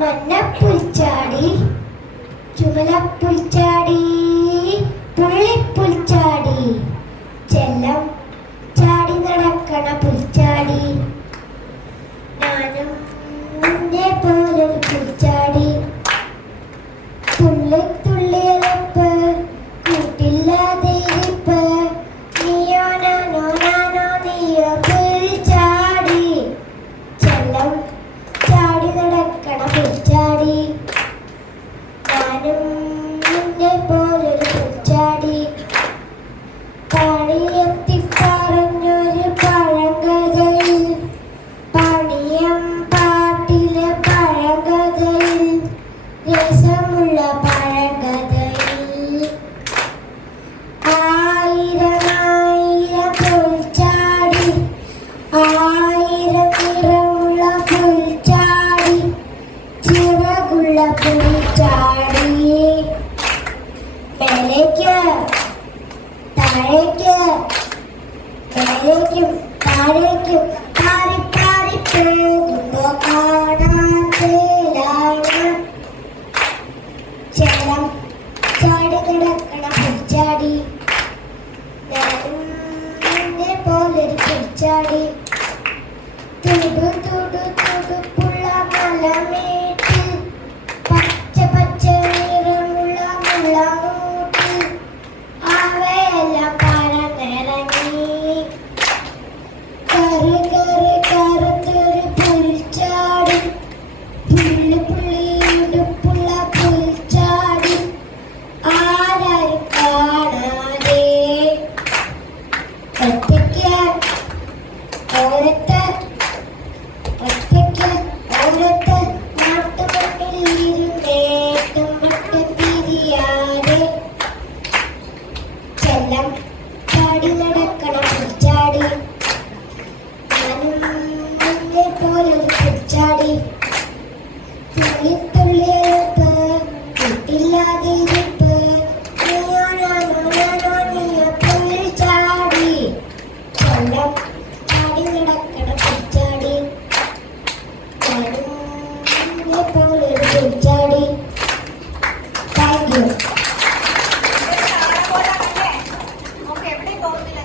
മന്നപ്പുൽച്ചാടി ചുമലപ്പുൽച്ചാടി പുള്ളിപ്പുൽച്ചാടി ചെല്ലം ചാടി നടക്കണ പുൽച്ചാടി ഞാനും നിന്നെ പോലൊരു പുൽച്ചാടി തുള്ളി തുള്ളിയലപ്പ് കൂട്ടില്ലാതെ ഇരിപ്പ് നീയോ നാനോ നാനോ നീയോ പുൽച്ചാടി ചെല്ലം ചാടി നടക്കണ പുൽച്ചാടി ഞാനും നിന്നെ പോലൊരു പുൽച്ചാടി പണിയെത്തി പറഞ്ഞൊരു പഴങ്കഥയിൽ പണിയം പാട്ടിലെ പഴങ്കഥയിൽ രസമുള്ള പഴങ്കഥയിൽ ആയിരം ആയിരം പുൽച്ചാടി ആയിരം നിറമുള്ള പുൽച്ചാടി ചിറകുള്ള പുൽച്ചാടി മേലേക്ക് താഴേക്ക് മേലേക്കും താഴേക്കും പാറി പാറി പോകുമ്പോ കാണാത്തേലാണ് ചെല്ലം ചാടി കിടക്കണ പുൽച്ചാടി ഞാനും നിന്നെ പോലൊരു പുൽച്ചാടി തുടു തുടു തുടുപ്പുള്ള മലമേട്ടിൽ പച്ച പച്ച നിറമുള്ള മുളകൂട്ടിൽ അവയെല്ലാം പറന്നിറങ്ങി കറി കറി കറുത്തൊരു പുൽച്ചാടി പുള്ളി പുള്ളി ഉടുപ്പുള്ള പുൽച്ചാടി ആരാരും കാണാതെ ഒറ്റയ്ക്ക് ഓരത്ത് ഒറ്റയ്ക്ക് ഓരത്ത് നാട്ടുമണ്ണിൽ ഇരുന്നേറ്റും മട്ടും തിരിയാതെ ചെല്ലം ചാടി നടക്കണ പുൽച്ചാടി ഞാനും നിന്നെ പോലൊരു പുൽച്ചാടി തുള്ളി തുള്ളിയലപ്പ് കൂട്ടില്ലാതെ ഇരിപ്പ് നീയോ നാനോ നാനോ നീയോ പുൽച്ചാടി ചെല്ലം ചാടി നടക്കണ പുൽച്ചാടി ഞാനും നിന്നെ പോലൊരു പുൽച്ചാടി. Thank you. എവിടെ പോകുന്നില്ല